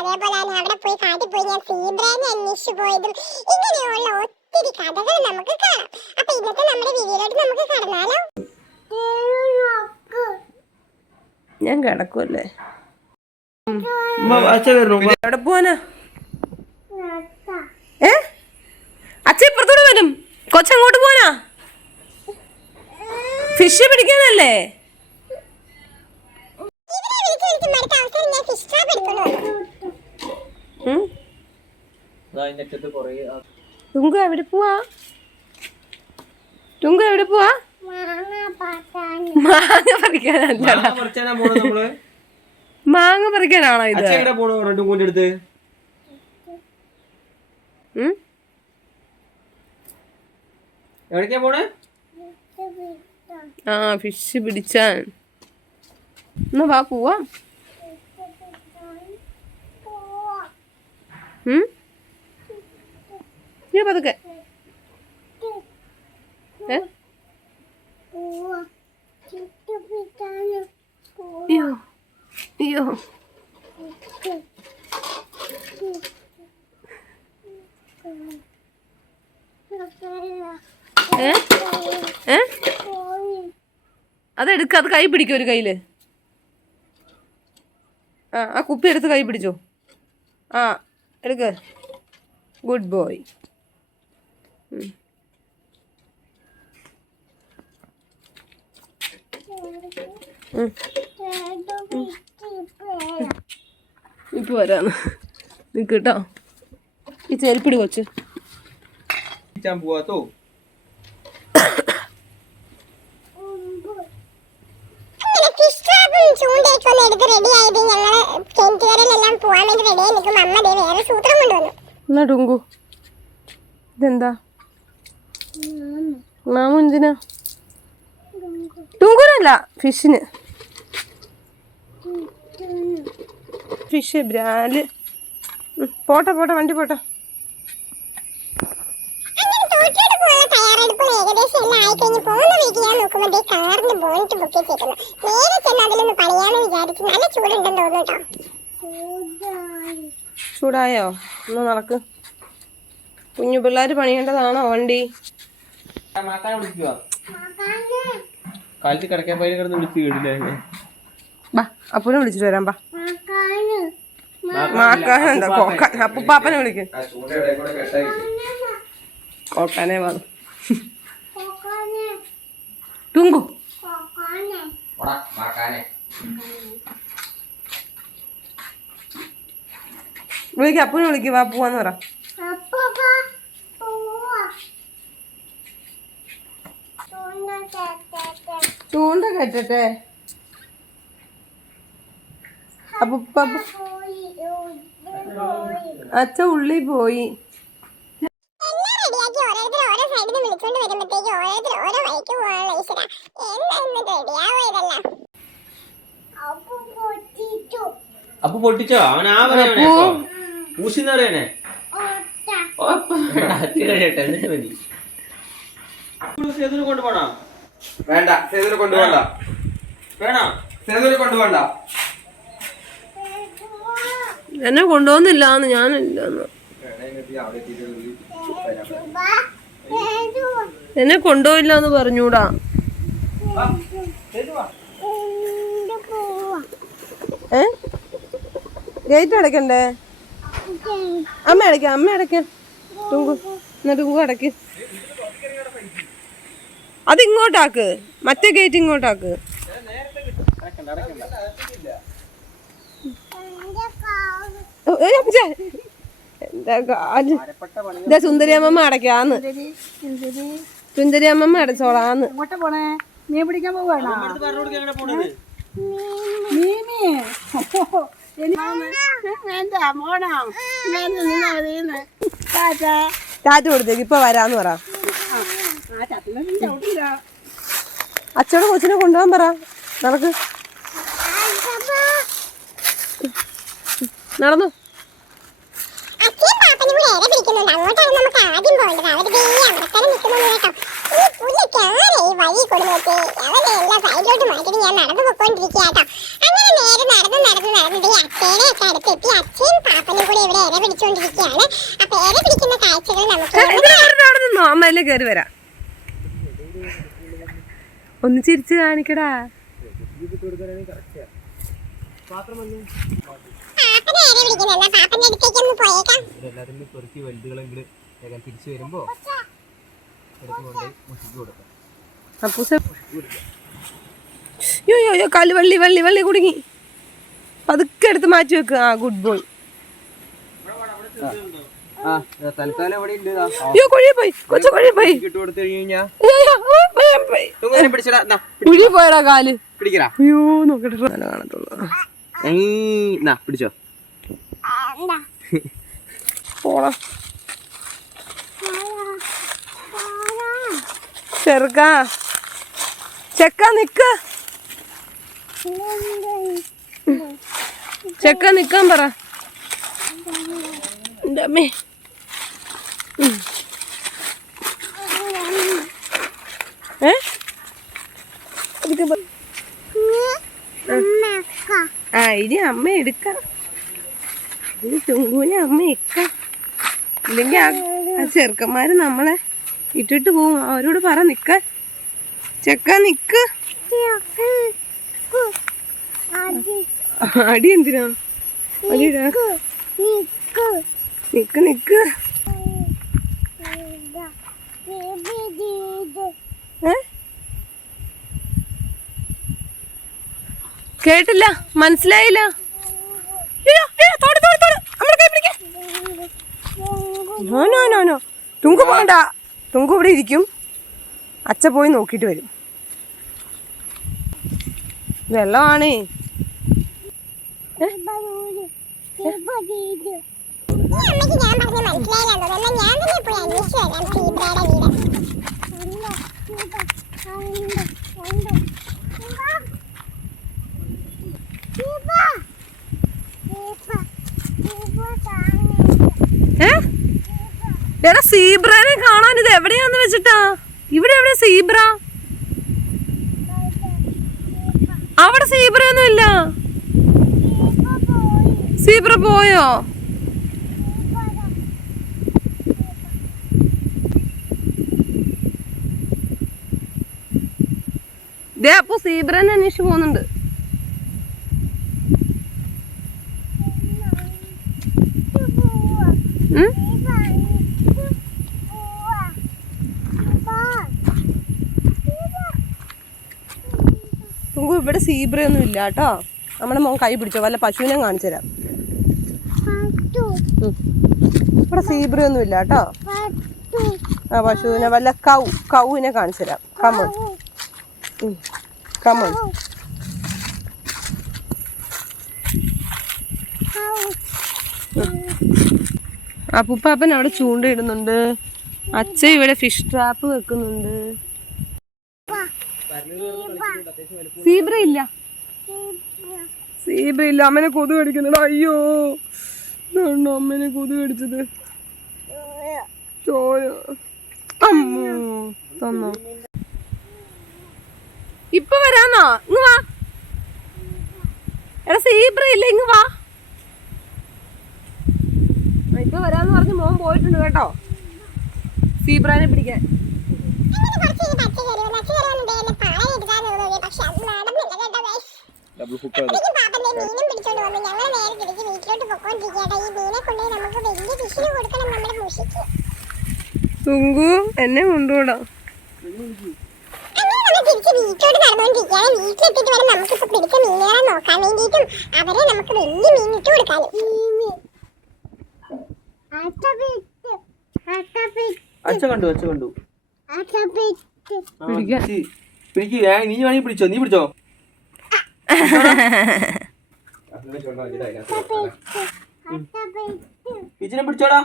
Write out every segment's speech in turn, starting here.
അതേപോലെ തന്നെ അവിടെ പോയി കാട്ടിൽ പോയി. ഞാൻ സീബ്രേനെ അന്വേഷിച്ചു പോയതും ഇങ്ങനെയുള്ള ഒത്തിരി കഥകൾ നമുക്ക് കാണാം. അപ്പൊ ഇന്നത്തെ നമ്മുടെ വീഡിയോയിലോട്ട് നമുക്ക് കടന്നാലോ? ഞാൻ കിടക്കുമല്ലേ എവിടെ പോവാനാ? ഏ? അച്ഛ ഇപ്പുറത്തോടെ വരും. കൊച്ചങ്ങോട്ട് പോവാനാ? ഫിഷ് പിടിക്കാനല്ലേ? അവസരം ഞാൻ ഫിഷ് ട്രാപ്പ് എടുത്തോണ്ട് ടുങ്കു എവിടെ പോവാ? ടുങ്കു എവിടെ പോവാ? മാങ്ങ പറിക്കാനല്ല മാങ്ങ പറിക്കാനാണോ ഇത്? പോണു? എവിടേക്കാ ആ ഫിഷ് പിടിച്ചാൻ. എന്നാ വാ പോവാ. നീ പതുക്കെ. അതെടുക്ക അത് കൈ പിടിക്കോ ഒരു കയ്യിൽ. ആ ആ കുപ്പി എടുത്ത് കൈ പിടിച്ചോ. ആ എടുക്ക. ഗുഡ് ബോയ് ഇപ്പൊ വരാന്ന്. നിക്ക് കേട്ടോ ഈ ചെരുപ്പിടി കൊച്ചു. പോവാത്തോ അമ്മ ദേ വേറെ സൂത്രം കൊണ്ടുവന്നു. എന്നാ ഡുങ്കു ഇതെന്താ? മാമു എന്തിനാ ഡുങ്കുനല്ല ഫിഷിന്. ഫിഷ് ബ്രാൽ. പോട്ടെ പോട്ടെ വണ്ടി പോട്ടെ. നേരെ ചെന്ന് അതിലൊന്ന് പണിയാന്ന് വിചാരിച്ചു നല്ല ചൂടുണ്ടെന്ന് തോന്നുന്നു കേട്ടോ. ചൂടായോ? ഒന്ന് നടക്ക്. കുഞ്ഞു പിള്ളേർ പണിയേണ്ടതാണോ വണ്ടി? കാലത്ത് കിടക്കാൻ പോയി കിടന്ന് വിളിച്ച് കേട്ടില്ലേ ബാ അപ്പൂനെ വിളിച്ചിട്ട് വരാം ബാ. മാക്കാനെന്താ കോക്കാൻ അപ്പൂപ്പാപ്പനെ വിളിക്കും. കോക്കാനെ വന്നു ടുങ്കു വിളിക്ക അപ്പൂനെ വിളിക്കുക വാ പോവാന്ന് പറ. ചൂണ്ട കെട്ടട്ടെ. അപ്പൂപ്പ അച്ഛ ഉള്ളി പോയി അപ്പൊ പൊട്ടിച്ചോ. അവൻ ആ ഊസിന്ന് പറയണേ കഴിയട്ടെ എന്നേ മതി സേതുവിനെ കൊണ്ടുപോണോ വേണ്ട സേതുവിനെ കൊണ്ടുപോണ്ട വേണോ? സേതുവിനെ കൊണ്ടുപോണ്ട എന്നെ കൊണ്ടുപോകുന്നില്ലാന്ന് ഞാനില്ല എന്നെ കൊണ്ടുപോയില്ല എന്ന് പറഞ്ഞൂടാ. ഏ? ഗേറ്റ് അടയ്ക്കണ്ടേ? അമ്മ അടയ്ക്കാം അമ്മ അടയ്ക്കാം. ടുങ്കു എന്നാ ടുങ്കു അടയ്ക്ക്. അത് ഇങ്ങോട്ടാക്ക് മറ്റേ ഗേറ്റ് ഇങ്ങോട്ടാക്ക്. എന്താ സുന്ദരി അമ്മമ്മ അടക്കാന്ന് സുന്ദരി അമ്മമ്മ അടച്ചോളാന്ന്. പോണേ. മീൻ പിടിക്കാൻ പോവാണോ? മീമി ടാറ്റാ കൊടുത്തേക്ക് ഇപ്പൊ വരാന്ന് പറ. അച്ഛടെ കൊച്ചിനെ കൊണ്ടുപോകാൻ പറ. നടക്ക്. നടന്നു. അച്ഛയും പാപ്പനും കൂടെ ഇര പിടിക്കുന്നുണ്ട് അങ്ങോട്ടാണ് നമുക്ക് ആദ്യം പോകേണ്ടത് അവർ അവിടെ തന്നെ നിൽക്കുന്നു കേട്ടോ ഈ പുല്ലൊക്കെ ആരെ ഈ വഴി എല്ലാ സൈഡിലോട്ട് മാറ്റി ഞാൻ നടന്നു കേട്ടോ അങ്ങനെ നേരെ പാപ്പനും കൂടി ഇവിടെ ഇര പിടിച്ചോണ്ടിരിക്കുകയാണ് അപ്പൊ ഇര പിടിക്കുന്ന കാഴ്ചകൾ നമുക്ക് കയറി വരാം. ഒന്ന് ചിരിച്ചു കാണിക്കടാ. തിരിച്ചു വരുമ്പോ കൊടുക്കാം. അപ്പൂസ. യോ യോ യോ കാൽ വള്ളി വള്ളി വള്ളി കുടുങ്ങി. പതുക്കെ എടുത്ത് മാറ്റി വെക്കുക ആ ഗുഡ് ബോയ് കൊഴി പോയടാ കാൽ. അയ്യോ നോക്കട്ടെ. കാണത്തുള്ളൂ. പിടിച്ചോ. പോണം ചെറുക്ക. ചെക്ക നിക്ക്. ചെക്ക നിക്കാൻ പറ. അമ്മേ. ഏ? ആ ഇനി അമ്മ എടുക്കാം. ചുങ്കൂനെ അമ്മ എടുക്കാം ഇല്ലെങ്കിൽ ആ ആ ചെറുക്കന്മാര് നമ്മളെ ഇട്ടിട്ട് പോവും. അവരോട് പറ നിക്ക. ചെക്ക നിക്ക്. അടി എന്തിനാ? അടിയിടാ. നിക്ക് നിക്ക്. കേട്ടില്ല? മനസ്സിലായില്ല. നോ നോ നോ തുങ്കു പോകണ്ട തുങ്കു ഇവിടെ ഇരിക്കും. അച്ഛ പോയി നോക്കിയിട്ട് വരും. വെള്ളമാണേ. എടാ സീബ്രനെ കാണാൻ ഇത് എവിടെയാന്ന് വെച്ചിട്ടാ? ഇവിടെ എവിടെ സീബ്ര? അവിടെ സീബ്രയൊന്നും ഇല്ല സീബ്ര പോയോ? ദേ അപ്പൊ സീബ്രനെ അന്വേഷിച്ച് പോകുന്നുണ്ട്. ഇവിടെ സീബ്രയൊന്നും ഇല്ല കേട്ടോ. നമ്മുടെ മോൻ കൈ പിടിച്ചോ? വല്ല പശുവിനെ കാണിച്ചു തരാം ഇവിടെ സീബ്രയൊന്നും ഇല്ല കേട്ടോ ആ പശുവിനെ വല്ല കൗ കൗവിനെ കാണിച്ചു തരാം കമൺ കമൺ അപ്പൂപ്പാപ്പൻ അവിടെ ചൂണ്ടയിടുന്നുണ്ട്. അച്ഛ ഇവിടെ ഫിഷ് ട്രാപ്പ് വെക്കുന്നുണ്ട്. സീബ്ര ഇല്ല സീബ്ര ഇല്ല അമ്മനെ കൊതു കടിക്കുന്നുണ്ട്. അയ്യോ. ഇതാണോ അമ്മേനെ കൊതു കടിച്ചത്. ചോര അമ്മോ തന്നോ. ഇപ്പൊ വരാന്നോ? ഇങ്ങ് വാ. എടാ സീബ്ര ഇല്ല ഇങ്ങ് വാ. ഇപ്പൊ വരാന്ന് പറഞ്ഞ് മോൻ പോയിട്ടുണ്ട് കേട്ടോ. സീബ്രാനെ പിടിക്കാൻ. ഡബിൾ കുറച്ച് തുങ്കു എന്നെ കൊണ്ടുപോടാം അങ്ങനെ നമ്മൾ തിരിച്ച് വീട്ടിലോട്ട് നടന്നുകൊണ്ടിരിക്കുകയാണ്. വീട്ടിലെത്തിയിട്ട് വേണം നമുക്കിപ്പോ പിടിച്ച മീനുകളെ നോക്കാൻ വേണ്ടിയിട്ടും അവരെ നമുക്ക് വലിയ മീൻ ഇട്ട് കൊടുക്കാനും. അച്ഛ കണ്ടു അച്ഛ കണ്ടു. പിടിക്കാൻ. പിടിക്ക്. ഏ, നീ പിടിച്ചോ? നീ പിടിച്ചോ? ഇച്ചിനെ പിടിച്ചോടാ.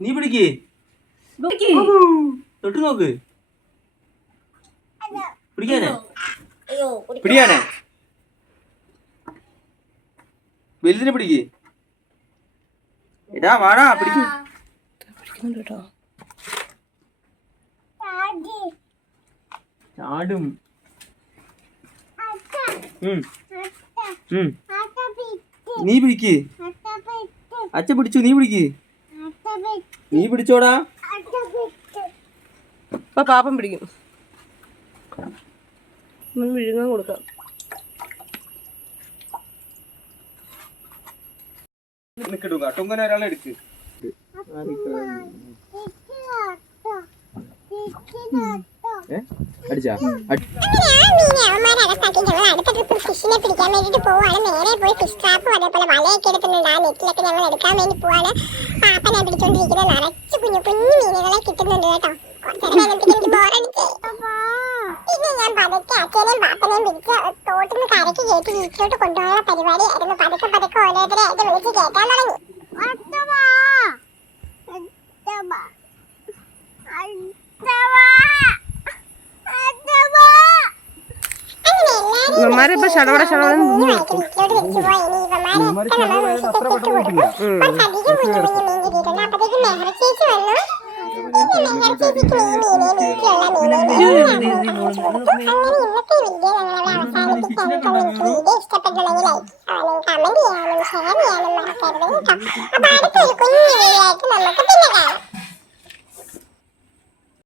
നീ പിടിക്ക്. തൊട്ട് നോക്ക്. പിടിക്കാനേ. പിടിക്കാനേ. വലുതിനെ പിടിക്ക്. എടാ വാടാ പിടിക്ക്. പിടിക്കുന്നുണ്ട് കേട്ടോ. ചാടും. നീ പിടിക്ക്. അച്ഛ പിടിച്ചു നീ പിടിക്ക്. നീ പിടിച്ചോടാ. അപ്പൊ പാപ്പം പിടിക്കും. നമ്മൾ വിഴുങ്ങാൻ കൊടുക്കാം. നിക്കടുക ടുങ്ങനെ ഒരാളെ എടുക്ക്. ഏ? അടിച്ചാ? ഫിഷിനെ പിടിക്കാൻ വേണ്ടിട്ട് പോവാണ് നേരെ പോയി ഫിഷ് ട്രാപ്പും അതേപോലെ വലയൊക്കെ എടുത്തിട്ടുണ്ട് ആ നെറ്റിലൊക്കെ ഞങ്ങൾ എടുക്കാൻ വേണ്ടി പോവാണ് പാപ്പനെ പിടിച്ചോണ്ടിരിക്കുന്നത് നിറച്ച് കുഞ്ഞു കുഞ്ഞു മീനുകളെ കിട്ടുന്നുണ്ട് കേട്ടോ കുറച്ചേരം ബോറടിച്ചേ പിന്നെ ഞാൻ പതുക്കെ അച്ഛനെയും പാപ്പനെയും പിടിച്ച് തോട്ടിന്ന് കരയ്ക്ക് കയറ്റി വീട്ടിലോട്ട് കൊണ്ടുപോകാനുള്ള പരിപാടിയായിരുന്നു പതുക്കെ പതുക്കെ ഓരോരുത്തരെ ആയിട്ട് വിളിച്ച് കയറ്റാൻ തുടങ്ങി അങ്ങനെ എല്ലാരും ഇവന്മാരെ ഇപ്പൊ ശടവട ശടവടം നിന്ന് വീഡിയോ ഇഷ്ടപ്പെട്ടുണ്ടെങ്കിൽ ലൈക്ക് ചെയ്യാനും കമന്റ് ചെയ്യാനും ഷെയർ ചെയ്യാനും മറക്കരുത് കേട്ടോ അപ്പൊ അടുത്തൊരു കുഞ്ഞു വീഡിയോ ആയിട്ട് നമുക്ക് പിന്നെ കാണാം